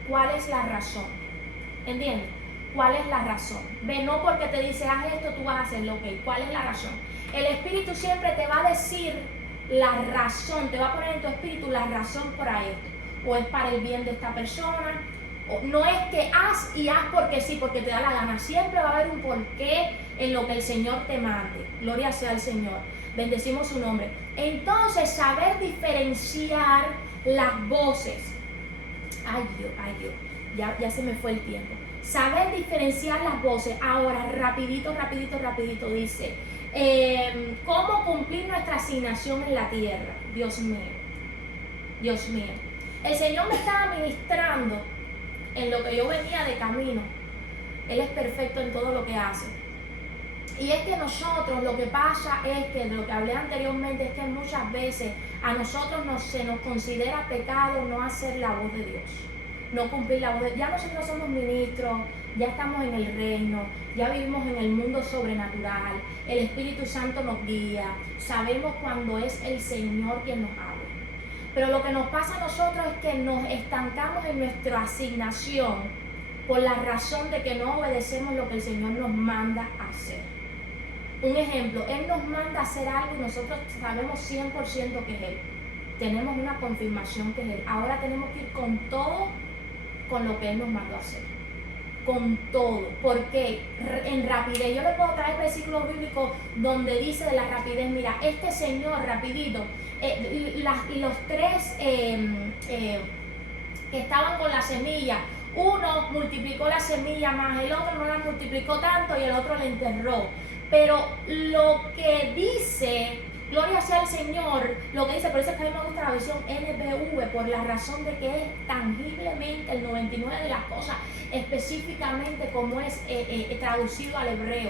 ¿Cuál es la razón? ¿Entiendes? ¿Cuál es la razón? Ve, no porque te dice, haz esto, tú vas a hacerlo, ok. ¿Cuál es la razón? El Espíritu siempre te va a decir la razón, te va a poner en tu espíritu la razón para esto. O es para el bien de esta persona. O no es que haz y haz porque sí, porque te da la gana. Siempre va a haber un porqué en lo que el Señor te mande. Gloria sea al Señor. Bendecimos su nombre. Entonces, saber diferenciar las voces. Ay Dios, ya se me fue el tiempo. Saber diferenciar las voces. Ahora, rapidito, dice, ¿cómo cumplir nuestra asignación en la tierra? Dios mío. El Señor me estaba ministrando en lo que yo venía de camino. Él es perfecto en todo lo que hace. Y es que nosotros, lo que pasa es que, de lo que hablé anteriormente, es que muchas veces a nosotros se nos considera pecado no hacer la voz de Dios. No cumplir la voz de Dios. Ya nosotros somos ministros, ya estamos en el reino, ya vivimos en el mundo sobrenatural, el Espíritu Santo nos guía, sabemos cuando es el Señor quien nos habla. Pero lo que nos pasa a nosotros es que nos estancamos en nuestra asignación por la razón de que no obedecemos lo que el Señor nos manda a hacer. Un ejemplo, Él nos manda a hacer algo y nosotros sabemos 100% que es Él. Tenemos una confirmación que es Él. Ahora tenemos que ir con todo, con lo que Él nos mandó a hacer. Con todo. Porque en rapidez, yo le puedo traer versículos bíblicos donde dice de la rapidez, mira, este Señor rapidito, los tres que estaban con la semilla, uno multiplicó la semilla más, el otro no la multiplicó tanto y el otro la enterró. Pero lo que dice, gloria sea al Señor, lo que dice, por eso es que a mí me gusta la versión NBV, por la razón de que es tangiblemente el 99 de las cosas, específicamente como es traducido al hebreo.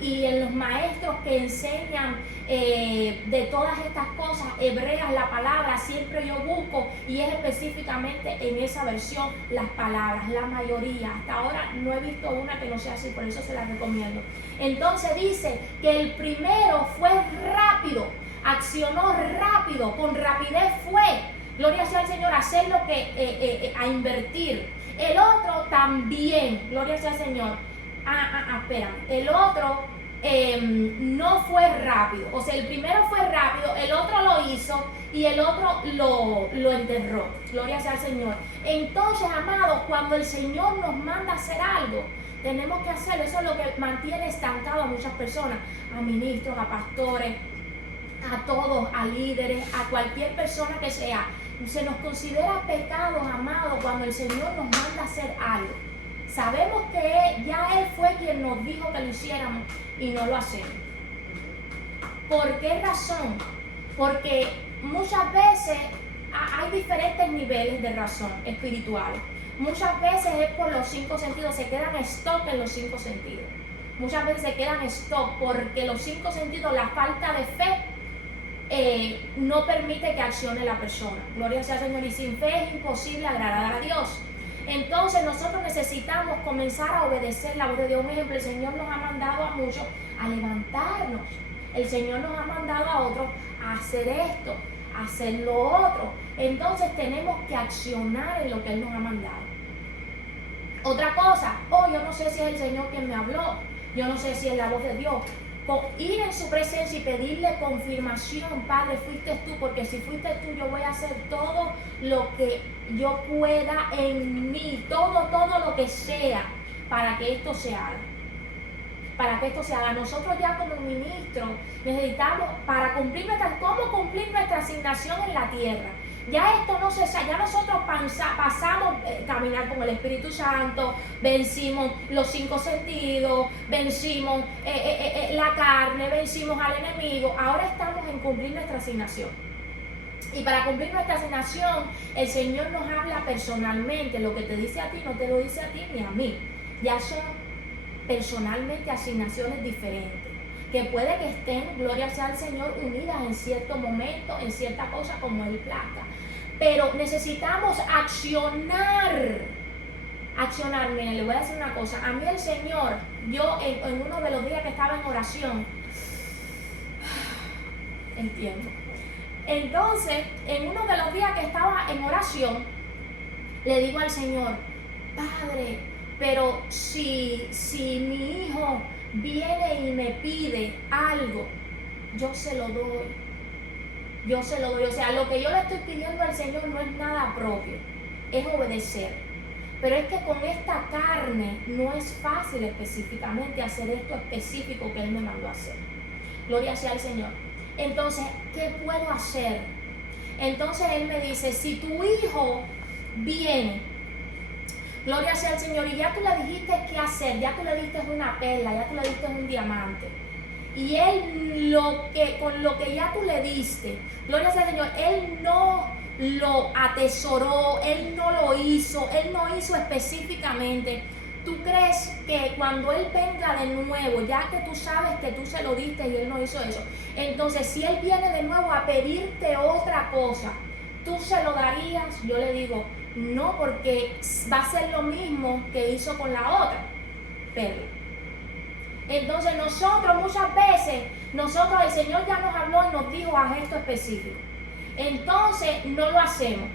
Y en los maestros que enseñan de todas estas cosas hebreas, la palabra siempre yo busco y es específicamente en esa versión las palabras, la mayoría. Hasta ahora no he visto una que no sea así, por eso se la recomiendo. Entonces dice que el primero fue rápido, accionó rápido, con rapidez fue, gloria sea al Señor, a hacer lo que, a invertir. El otro también, gloria sea al Señor. Espérame, el otro no fue rápido, o sea, el primero fue rápido, el otro lo hizo y el otro lo enterró, gloria sea al Señor. Entonces, amados, cuando el Señor nos manda a hacer algo, tenemos que hacerlo. Eso es lo que mantiene estancado a muchas personas, a ministros, a pastores, a todos, a líderes, a cualquier persona que sea. Se nos considera pecados, amados, cuando el Señor nos manda a hacer algo. Sabemos que ya Él fue quien nos dijo que lo hiciéramos y no lo hacemos. ¿Por qué razón? Porque muchas veces hay diferentes niveles de razón espiritual. Muchas veces es por los 5 sentidos, se quedan stock en los 5 sentidos. Muchas veces se quedan stock porque los 5 sentidos, la falta de fe, no permite que accione la persona. Gloria sea al Señor, y sin fe es imposible agradar a Dios. Entonces nosotros necesitamos comenzar a obedecer la voz de Dios. Un ejemplo, el Señor nos ha mandado a muchos a levantarnos. El Señor nos ha mandado a otros a hacer esto, a hacer lo otro. Entonces tenemos que accionar en lo que Él nos ha mandado. Otra cosa, yo no sé si es el Señor quien me habló, yo no sé si es la voz de Dios. Ir en su presencia y pedirle confirmación. Padre, fuiste tú, porque si fuiste tú, yo voy a hacer todo lo que yo pueda en mí, todo lo que sea, para que esto se haga. Para que esto se haga. Nosotros ya como ministros necesitamos, para cumplir nuestra asignación en la tierra. Ya esto no cesa, ya nosotros pasamos caminar con el Espíritu Santo, vencimos los 5 sentidos, vencimos la carne, vencimos al enemigo. Ahora estamos en cumplir nuestra asignación. Y para cumplir nuestra asignación, el Señor nos habla personalmente. Lo que te dice a ti no te lo dice a ti ni a mí. Ya son personalmente asignaciones diferentes, que puede que estén, gloria sea al Señor, unidas en cierto momento, en cierta cosa como Él plazca. Pero necesitamos accionar. Miren, le voy a decir una cosa. A mí el Señor, yo en uno de los días que estaba en oración, el tiempo. Entonces, en uno de los días que estaba en oración, le digo al Señor, Padre, pero si mi hijo viene y me pide algo, yo se lo doy. O sea, lo que yo le estoy pidiendo al Señor no es nada propio, es obedecer. Pero es que con esta carne no es fácil específicamente hacer esto específico que Él me mandó a hacer. Gloria sea al Señor. Entonces, ¿qué puedo hacer? Entonces Él me dice, si tu hijo viene, gloria sea al Señor, y ya tú le dijiste qué hacer, ya tú le diste una perla, ya tú le diste un diamante, y Él con lo que ya tú le diste, gloria sea al Señor, Él no lo atesoró, Él no lo hizo, Él no hizo específicamente. ¿Tú crees que cuando Él venga de nuevo, ya que tú sabes que tú se lo diste y Él no hizo eso, entonces si Él viene de nuevo a pedirte otra cosa, tú se lo darías? Yo le digo, no, porque va a ser lo mismo que hizo con la otra perla. Entonces nosotros muchas veces, el Señor ya nos habló y nos dijo a esto específico. Entonces no lo hacemos.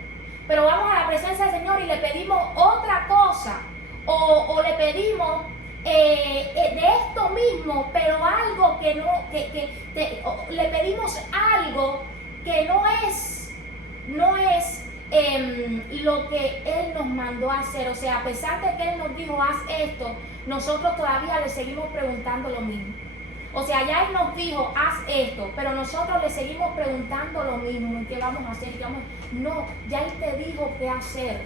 Pero vamos a la presencia del Señor y le pedimos otra cosa, o le pedimos de esto mismo, pero algo que no, le pedimos algo que no es lo que Él nos mandó a hacer. O sea, a pesar de que Él nos dijo, haz esto, nosotros todavía le seguimos preguntando lo mismo. O sea, ya Él nos dijo, haz esto, pero nosotros le seguimos preguntando lo mismo. ¿Qué vamos a hacer? No, ya Él te dijo qué hacer.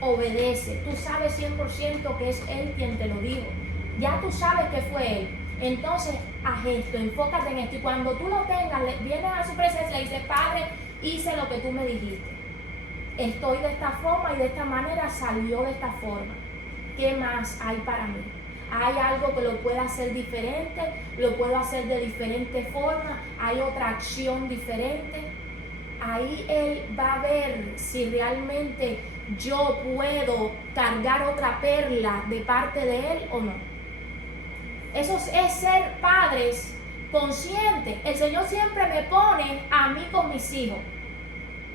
Obedece. Tú sabes 100% que es Él quien te lo dijo. Ya tú sabes que fue Él. Entonces, haz esto, enfócate en esto. Y cuando tú lo tengas, vienes a su presencia y le dices, Padre, hice lo que tú me dijiste. Estoy de esta forma y de esta manera salió de esta forma. ¿Qué más hay para mí? ¿Hay algo que lo pueda hacer diferente? ¿Lo puedo hacer de diferente forma? ¿Hay otra acción diferente? Ahí Él va a ver si realmente yo puedo cargar otra perla de parte de Él o no. Eso es ser padres conscientes. El Señor siempre me pone a mí con mis hijos.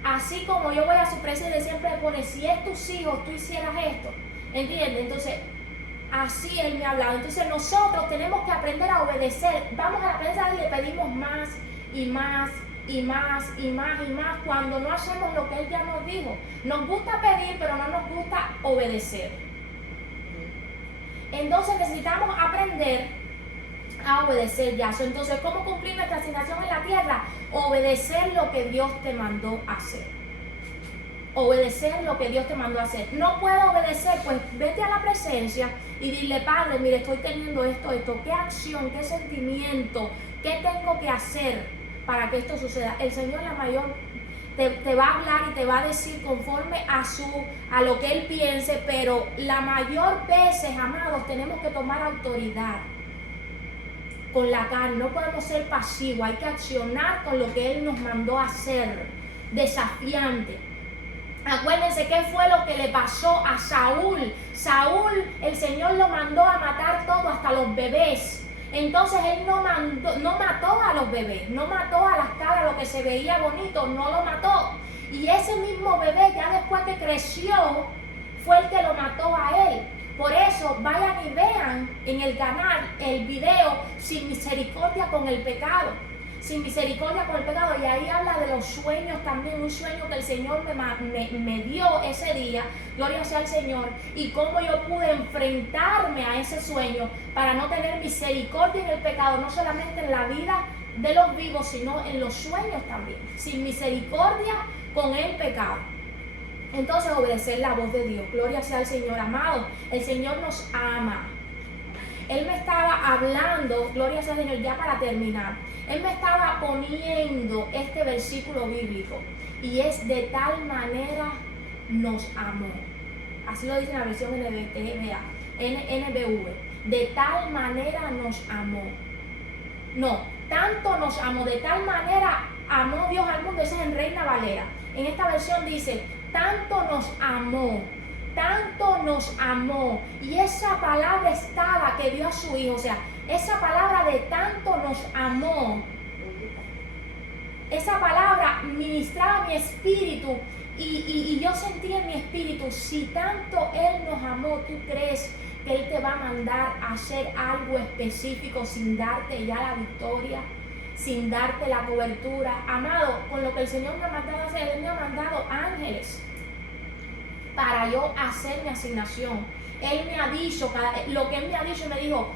Así como yo voy a su presencia, siempre me pone, si es tus hijos, tú hicieras esto. ¿Entiendes? Entonces, así Él me ha hablado. Entonces nosotros tenemos que aprender a obedecer. Vamos a la presencia y le pedimos más y más y más y más y más cuando no hacemos lo que Él ya nos dijo. Nos gusta pedir, pero no nos gusta obedecer. Entonces necesitamos aprender a obedecer ya. Entonces, ¿cómo cumplir nuestra asignación en la tierra? Obedecer lo que Dios te mandó a hacer. Obedecer lo que Dios te mandó a hacer. No puedo obedecer, pues vete a la presencia y dile, Padre, mire, estoy teniendo esto. ¿Qué acción, qué sentimiento, qué tengo que hacer para que esto suceda? El Señor, la mayor, te va a hablar y te va a decir conforme a lo que Él piense, pero la mayor veces, amados, tenemos que tomar autoridad con la carne. No podemos ser pasivos, hay que accionar con lo que Él nos mandó a hacer, desafiante. Acuérdense qué fue lo que le pasó a Saúl. Saúl, el Señor lo mandó a matar todo, hasta los bebés. Entonces Él no mató a los bebés, no mató a las cabras, lo que se veía bonito, no lo mató. Y ese mismo bebé, ya después que creció, fue el que lo mató a él. Por eso, vayan y vean en el canal el video Sin Misericordia con el Pecado. Sin misericordia con el pecado. Y ahí habla de los sueños también, un sueño que el Señor me dio ese día, gloria sea al Señor, y cómo yo pude enfrentarme a ese sueño para no tener misericordia en el pecado, no solamente en la vida de los vivos, sino en los sueños también. Sin misericordia con el pecado. Entonces, obedecer la voz de Dios, gloria sea al Señor. Amado, el Señor nos ama. Él me estaba hablando, gloria sea al Señor, ya para terminar. Él me estaba poniendo este versículo bíblico. Y es de tal manera nos amó. Así lo dice en la versión NBV. De tal manera nos amó. No, tanto nos amó. De tal manera amó Dios al mundo. Eso es en Reina Valera. En esta versión dice, tanto nos amó. Tanto nos amó. Y esa palabra estaba que dio a su Hijo. O sea, esa palabra de tanto nos amó, esa palabra ministraba mi espíritu y yo sentí en mi espíritu, si tanto Él nos amó, ¿tú crees que Él te va a mandar a hacer algo específico sin darte ya la victoria, sin darte la cobertura? Amado, con lo que el Señor me ha mandado a hacer, Él me ha mandado ángeles para yo hacer mi asignación. Él me ha dicho, lo que Él me ha dicho, me dijo,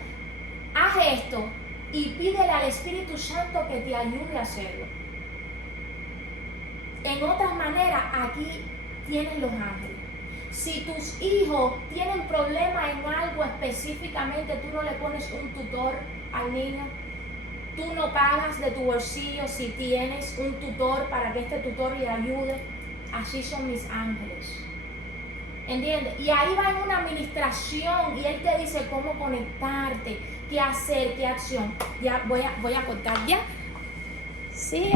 haz esto y pídele al Espíritu Santo que te ayude a hacerlo. En otras maneras, aquí tienes los ángeles. Si tus hijos tienen problemas en algo específicamente, tú no le pones un tutor al niño. Tú no pagas de tu bolsillo si tienes un tutor para que este tutor le ayude. Así son mis ángeles. ¿Entiendes? Y ahí va en una administración y Él te dice cómo conectarte, qué hacer, qué acción. Ya voy a cortar ya. Sí.